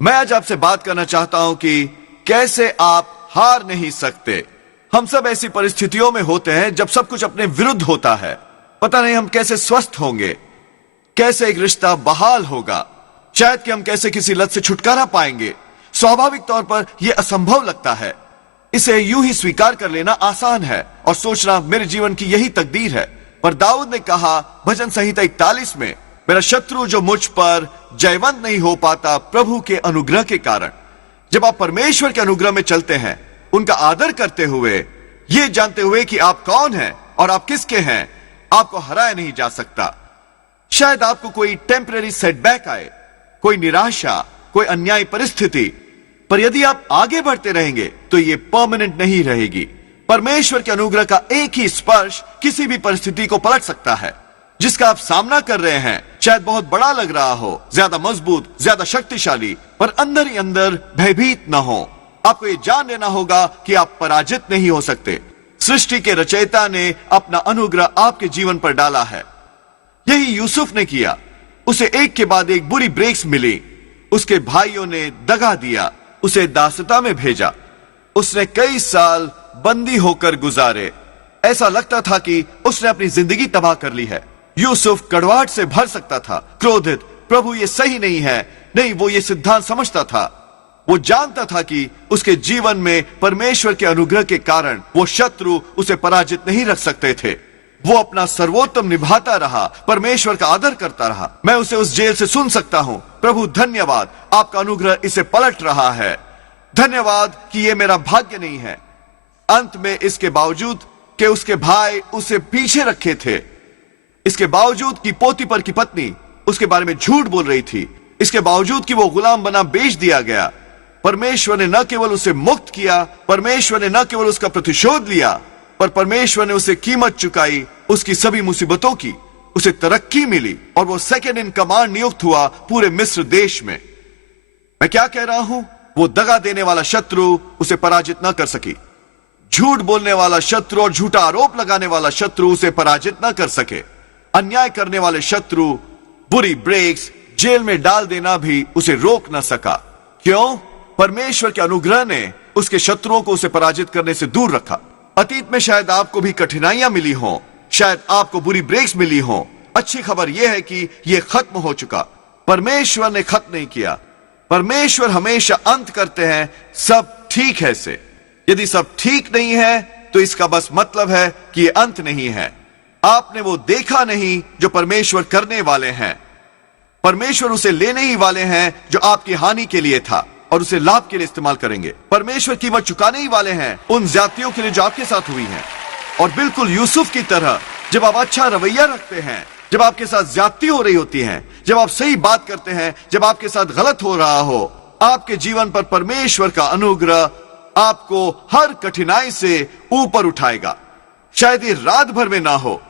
मैं आज आपसे बात करना चाहता हूं कि कैसे आप हार नहीं सकते। हम सब ऐसी परिस्थितियों में होते हैं जब सब कुछ अपने विरुद्ध होता है। पता नहीं हम कैसे स्वस्थ होंगे, कैसे एक रिश्ता बहाल होगा, शायद कि हम कैसे किसी लत से छुटकारा पाएंगे। स्वाभाविक तौर पर यह असंभव लगता है। इसे यूं ही स्वीकार कर लेना आसान है और सोचना मेरे जीवन की यही तकदीर है। पर दाऊद ने कहा भजन संहिता 41 में, मेरा शत्रु जो मुझ पर जयवंत नहीं हो पाता प्रभु के अनुग्रह के कारण। जब आप परमेश्वर के अनुग्रह में चलते हैं, उनका आदर करते हुए, यह जानते हुए कि आप कौन हैं और आप किसके हैं, आपको हराया नहीं जा सकता। शायद आपको कोई टेम्पररी सेटबैक आए, कोई निराशा, कोई अन्यायी परिस्थिति, पर यदि आप आगे बढ़ते रहेंगे तो यह परमानेंट नहीं रहेगी। परमेश्वर के अनुग्रह का एक ही स्पर्श किसी भी परिस्थिति को पलट सकता है। जिसका आप सामना कर रहे हैं शायद बहुत बड़ा लग रहा हो, ज्यादा मजबूत, ज्यादा शक्तिशाली, पर अंदर ही अंदर भयभीत न हो। आपको यह जान लेना होगा कि आप पराजित नहीं हो सकते। सृष्टि के रचयिता ने अपना अनुग्रह आपके जीवन पर डाला है। यही यूसुफ ने किया। उसे एक के बाद एक बुरी ब्रेक्स मिली। उसके भाइयों ने दगा दिया, उसे दासता में भेजा। उसने कई साल बंदी होकर गुजारे। ऐसा लगता था कि उसने अपनी जिंदगी तबाह कर ली है। यूसुफ कड़वाहट से भर सकता था, क्रोधित, प्रभु ये सही नहीं है। नहीं, वो ये सिद्धांत समझता था। वो जानता था कि उसके जीवन में परमेश्वर के अनुग्रह के कारण वो शत्रु उसे पराजित नहीं रख सकते थे। वो अपना सर्वोत्तम निभाता रहा, परमेश्वर का आदर करता रहा। मैं उसे उस जेल से सुन सकता हूं, प्रभु धन्यवाद, आपका अनुग्रह इसे पलट रहा है। धन्यवाद कि यह मेरा भाग्य नहीं है। अंत में इसके बावजूद कि उसके भाई उसे पीछे रखे थे, इसके बावजूद कि पोतीपर की पत्नी उसके बारे में झूठ बोल रही थी, इसके बावजूद कि वो गुलाम बना बेच दिया गया, परमेश्वर ने न केवल उसे मुक्त किया, परमेश्वर ने न केवल उसका प्रतिशोध लिया, पर परमेश्वर ने उसे कीमत चुकाई। उसकी सभी मुसीबतों की उसे तरक्की मिली और वो सेकंड इन कमांड नियुक्त हुआ पूरे मिस्र देश में। मैं क्या कह रहा हूं? वो दगा देने वाला शत्रु उसे पराजित न कर सकी। झूठ बोलने वाला शत्रु और झूठा आरोप लगाने वाला शत्रु उसे पराजित न कर सके। अन्याय करने वाले शत्रु, बुरी ब्रेक्स, जेल में डाल देना भी उसे रोक न सका। क्यों? परमेश्वर के अनुग्रह ने उसके शत्रुओं को उसे पराजित करने से दूर रखा। अतीत में शायद आपको भी कठिनाइयां मिली हों, शायद आपको बुरी ब्रेक्स मिली हों। अच्छी खबर यह है कि यह खत्म हो चुका। परमेश्वर ने खत्म नहीं किया। परमेश्वर हमेशा अंत करते हैं सब ठीक है से। यदि सब ठीक नहीं है तो इसका बस मतलब है कि यह अंत नहीं है। आपने वो देखा नहीं जो परमेश्वर करने वाले हैं। परमेश्वर उसे लेने ही वाले हैं जो आपकी हानि के लिए था और उसे लाभ के लिए इस्तेमाल करेंगे। परमेश्वर कीमत चुकाने ही वाले हैं उन ज्यादतियों के लिए जो आपके साथ हुई हैं। और बिल्कुल यूसुफ की तरह, जब आप अच्छा रवैया रखते हैं, जब आपके साथ ज्यादती हो रही होती है, जब आप सही बात करते हैं, जब आपके साथ गलत हो रहा हो, आपके जीवन पर परमेश्वर का अनुग्रह आपको हर कठिनाई से ऊपर उठाएगा। शायद ये रात भर में ना हो,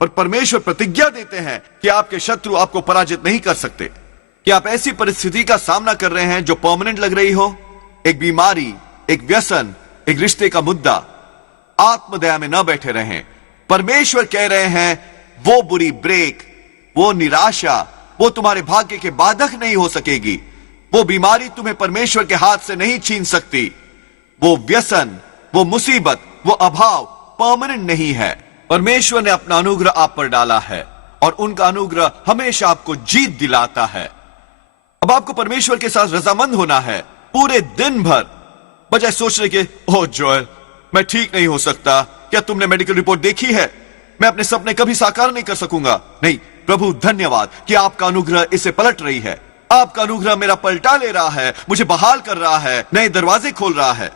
पर परमेश्वर प्रतिज्ञा देते हैं कि आपके शत्रु आपको पराजित नहीं कर सकते। कि आप ऐसी परिस्थिति का सामना कर रहे हैं जो परमानेंट लग रही हो, एक बीमारी, एक व्यसन, एक रिश्ते का मुद्दा, आत्मदया में न बैठे रहें। परमेश्वर कह रहे हैं वो बुरी ब्रेक, वो निराशा, वो तुम्हारे भाग्य के बाधक नहीं हो सकेगी। वो बीमारी तुम्हें परमेश्वर के हाथ से नहीं छीन सकती। वो व्यसन, वो मुसीबत, वो अभाव परमानेंट नहीं है। परमेश्वर ने अपना अनुग्रह आप पर डाला है और उनका अनुग्रह हमेशा आपको जीत दिलाता है। अब आपको परमेश्वर के साथ रजामंद होना है पूरे दिन भर, बजाय सोचने के ओह जोएल मैं ठीक नहीं हो सकता, क्या तुमने मेडिकल रिपोर्ट देखी है, मैं अपने सपने कभी साकार नहीं कर सकूंगा। नहीं, प्रभु धन्यवाद कि आपका अनुग्रह इसे पलट रही है। आपका अनुग्रह मेरा पलटा ले रहा है, मुझे बहाल कर रहा है, नए दरवाजे खोल रहा है।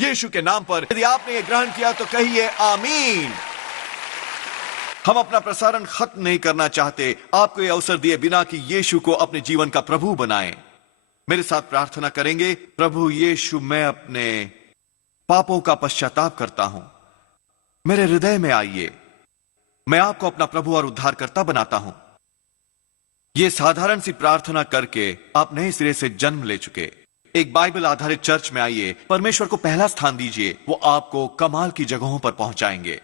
यीशु के नाम पर यदि आपने ये ग्रहण किया तो कहिए आमीन। हम अपना प्रसारण खत्म नहीं करना चाहते, आपको यह अवसर दिए बिना कि यीशु को अपने जीवन का प्रभु बनाएं। मेरे साथ प्रार्थना करेंगे। प्रभु यीशु, मैं अपने पापों का पश्चाताप करता हूं, मेरे हृदय में आइए। मैं आपको अपना प्रभु और उद्धारकर्ता बनाता हूं। यह साधारण सी प्रार्थना करके आप नए सिरे से जन्म ले चुके एक बाइबल आधारित चर्च में आइए। परमेश्वर को पहला स्थान दीजिए, वो आपको कमाल की जगहों पर पहुंचाएंगे।